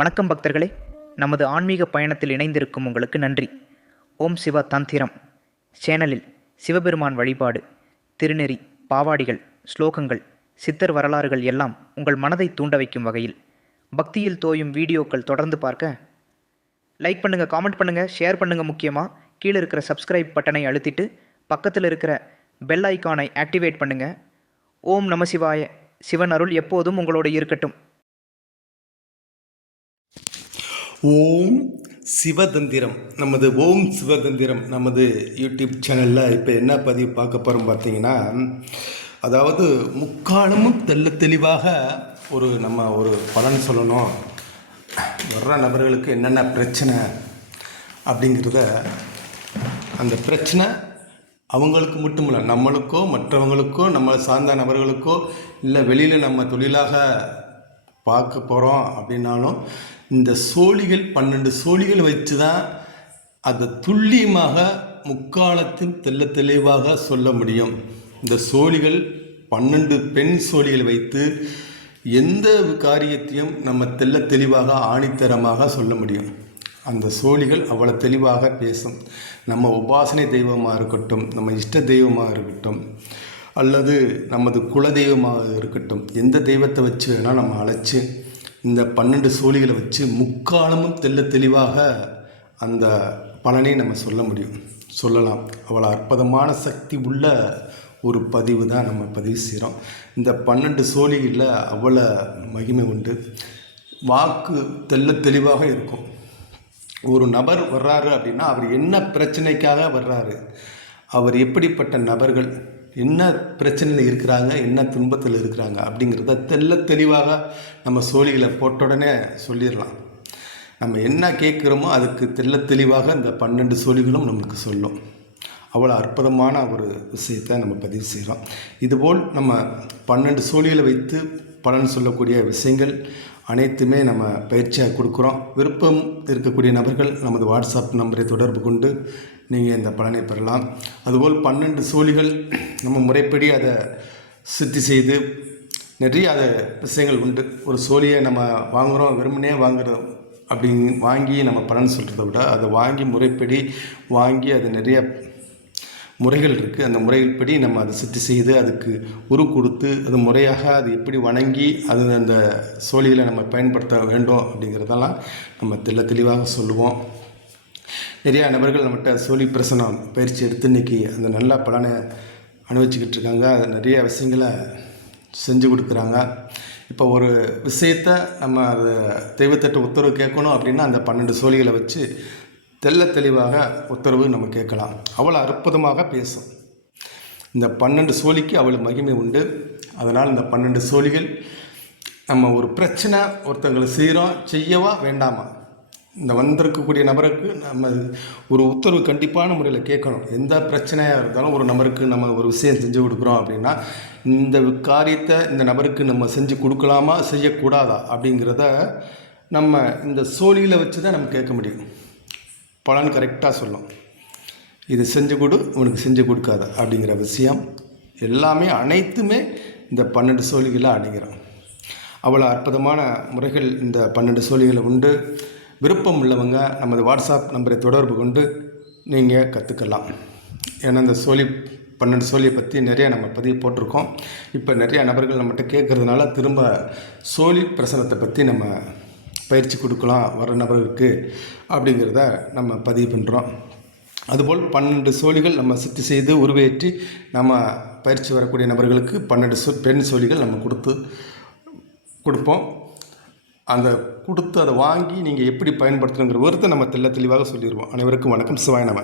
வணக்கம் பக்தர்களே. நமது ஆன்மீக பயணத்தில் இணைந்திருக்கும் உங்களுக்கு நன்றி. ஓம் சிவ தந்திரம். சேனலில் சிவபெருமான் வழிபாடு திருநெறி பாவாடிகள் ஸ்லோகங்கள் சித்தர் வரலாறுகள் எல்லாம் உங்கள் மனதை தூண்ட வைக்கும் வகையில். பக்தியில் தோயும் வீடியோக்கள் தொடர்ந்து பார்க்க லைக் பண்ணுங்கள் காமெண்ட் பண்ணுங்கள் ஷேர் பண்ணுங்கள் முக்கியமாக கீழே இருக்கிற சப்ஸ்கிரைப் பட்டனை அழுத்திட்டு பக்கத்தில் இருக்கிற பெல் ஐக்கானை ஆக்டிவேட் பண்ணுங்கள் ஓம் நம சிவாய. சிவன் அருள் எப்போதும் உங்களோடு இருக்கட்டும். ஓம் சிவதந்திரம். நமது ஓம் சிவதந்திரம் நமது யூடியூப் சேனலில் இப்போ என்ன பதிவு பார்க்க போகிறோம் பார்த்தீங்கன்னா அதாவது முக்காலமும் தெல்ல தெளிவாக ஒரு நம்ம ஒரு பலன் சொல்லணும். வர்ற நபர்களுக்கு என்னென்ன பிரச்சனை அப்படிங்கிறத அந்த பிரச்சனை அவங்களுக்கு மட்டும் இல்லை நம்மளுக்கோ மற்றவங்களுக்கோ நம்மளை சார்ந்த நபர்களுக்கோ இல்லை வெளியில் நம்ம தொழிலாக பார்க்க போகிறோம் அப்படின்னாலும் இந்த சோழிகள் பன்னெண்டு சோழிகள் வச்சு தான் அதை துல்லியமாக முக்காலத்தில் தெள்ள தெளிவாக சொல்ல முடியும். இந்த சோழிகள் பன்னெண்டு பெண் சோழிகள் வைத்து எந்த காரியத்தையும் நம்ம தெள்ள தெளிவாக ஆணித்தரமாக சொல்ல முடியும். அந்த சோழிகள் அவ்வளோ தெளிவாக பேசும். நம்ம உபாசனை தெய்வமாக இருக்கட்டும் நம்ம இஷ்ட தெய்வமாக இருக்கட்டும் அல்லது நமது குல தெய்வமாக இருக்கட்டும் எந்த தெய்வத்தை வச்சு வேணால் நம்ம அழைச்சி இந்த பன்னெண்டு சோழிகளை வச்சு முக்காலமும் தெல்ல தெளிவாக அந்த பலனை நம்ம சொல்ல முடியும். சொல்லலாம். அவ்வளோ அற்புதமான சக்தி உள்ள ஒரு பதிவு தான் நம்ம பதிவு செய்கிறோம் இந்த பன்னெண்டு சோழிகளில் அவ்வளோ மகிமை உண்டு. வாக்கு தெல்ல தெளிவாக இருக்கும். ஒரு நபர் வர்றாரு அப்படின்னா அவர் என்ன பிரச்சனைக்காக வர்றாரு? அவர் எப்படிப்பட்ட நபர்கள்? என்ன பிரச்சனையில் இருக்கிறாங்க என்ன துன்பத்தில் இருக்கிறாங்க அப்படிங்கிறத தெள்ள தெளிவாக நம்ம சோழிகளை போட்ட உடனே சொல்லிடலாம். நம்ம என்ன கேட்குறோமோ அதுக்கு தெல்ல தெளிவாக இந்த பன்னெண்டு சோழிகளும் நமக்கு சொல்லும். அவ்வளோ அற்புதமான ஒரு விஷயத்தை நம்ம பதிவு செய்கிறோம் இதுபோல் நம்ம பன்னெண்டு சோழிகளை வைத்து பலன் சொல்லக்கூடிய விஷயங்கள் அனைத்துமே நம்ம பயிற்சியாக கொடுக்குறோம். விருப்பம் இருக்கக்கூடிய நபர்கள் நமது வாட்ஸ்அப் நம்பரை தொடர்பு கொண்டு நீங்கள் இந்த பலனை பெறலாம். அதுபோல் பன்னெண்டு சோழிகள் நம்ம முறைப்படி அதை சித்தி செய்து நிறைய அதை விஷயங்கள் உண்டு. ஒரு சோழியை நம்ம வாங்குகிறோம் வெறுமனே வாங்குறோம் அப்படி வாங்கி நம்ம பலன் சொல்கிறத விட அதை வாங்கி முறைப்படி வாங்கி அதை நிறைய முறைகள் இருக்குது அந்த முறைப்படி நம்ம அதை சித்தி செய்து அதுக்கு உரு கொடுத்து அது முறையாக அது எப்படி வணங்கி அது அந்த சோழிகளை நம்ம பயன்படுத்த வேண்டும் அப்படிங்கிறதெல்லாம் நம்ம தெல்ல தெளிவாக சொல்லுவோம். நிறையா நபர்கள் நம்மகிட்ட சோழி பிரசனம் பயிற்சி எடுத்து இன்றைக்கி அந்த நல்ல பலனை அனுபவிச்சுக்கிட்டு இருக்காங்க. அது நிறைய விஷயங்களை செஞ்சு கொடுக்குறாங்க. இப்போ ஒரு விஷயத்த நம்ம அதை தெய்வத்தட்டு உத்தரவு கேட்கணும் அப்படின்னா அந்த பன்னெண்டு சோழிகளை வச்சு தெள்ள தெளிவாக உத்தரவு நம்ம கேட்கலாம். அவ்வளோ அற்புதமாக பேசும். இந்த பன்னெண்டு சோழிக்கு அவள் மகிமை உண்டு. அதனால் இந்த பன்னெண்டு சோழிகள் நம்ம ஒரு பிரச்சனை ஒருத்தங்களை செய்கிறோம் செய்யவா வேண்டாமா? இந்த வந்திருக்கக்கூடிய நபருக்கு நம்ம ஒரு உத்தரவு கண்டிப்பான முறையில் கேட்கணும். எந்த பிரச்சனையாக இருந்தாலும் ஒரு நபருக்கு நம்ம ஒரு விஷயம் செஞ்சு கொடுக்குறோம் அப்படின்னா இந்த காரியத்தை இந்த நபருக்கு நம்ம செஞ்சு கொடுக்கலாமா செய்யக்கூடாதா அப்படிங்கிறத நம்ம இந்த சோழியில் வச்சு தான் நம்ம கேட்க முடியும். பலன் கரெக்டாக சொல்லும். இது செஞ்சு கொடு உனக்கு செஞ்சு கொடுக்காத அப்படிங்கிற விஷயம் எல்லாமே அனைத்துமே இந்த பன்னெண்டு சோழிகளில் அடங்கிறோம் அவ்வளோ அற்புதமான முறைகள் இந்த பன்னெண்டு சோழிகளை உண்டு. விருப்பம் உள்ளவங்க நமது வாட்ஸ்அப் நம்பரை தொடர்பு கொண்டு நீங்கள் கற்றுக்கலாம் ஏன்னா இந்த சோழி பன்னெண்டு சோழியை பற்றி நிறைய நம்ம பதிவு போட்டிருக்கோம். இப்போ நிறைய நபர்கள் நம்மகிட்ட கேட்குறதுனால திரும்ப சோழி பிரசனத்தை பற்றி நம்ம பயிற்சி கொடுக்கலாம் வர நபர்களுக்கு அப்படிங்கிறத நம்ம பதிவு பண்ணுறோம் அதுபோல் பன்னெண்டு சோழிகள் நம்ம சித்தி செய்து உருவேற்றி நம்ம பயிற்சி வரக்கூடிய நபர்களுக்கு பன்னெண்டு சோ பெண் சோழிகள் நம்ம கொடுத்து கொடுப்போம். அந்த கொடுத்து அதை வாங்கி நீங்கள் எப்படி பயன்படுத்தணுங்கிற விவரத்தை நம்ம தெள்ள தெளிவாக சொல்லிடுவோம் அனைவருக்கும் வணக்கம். சிவாய நம.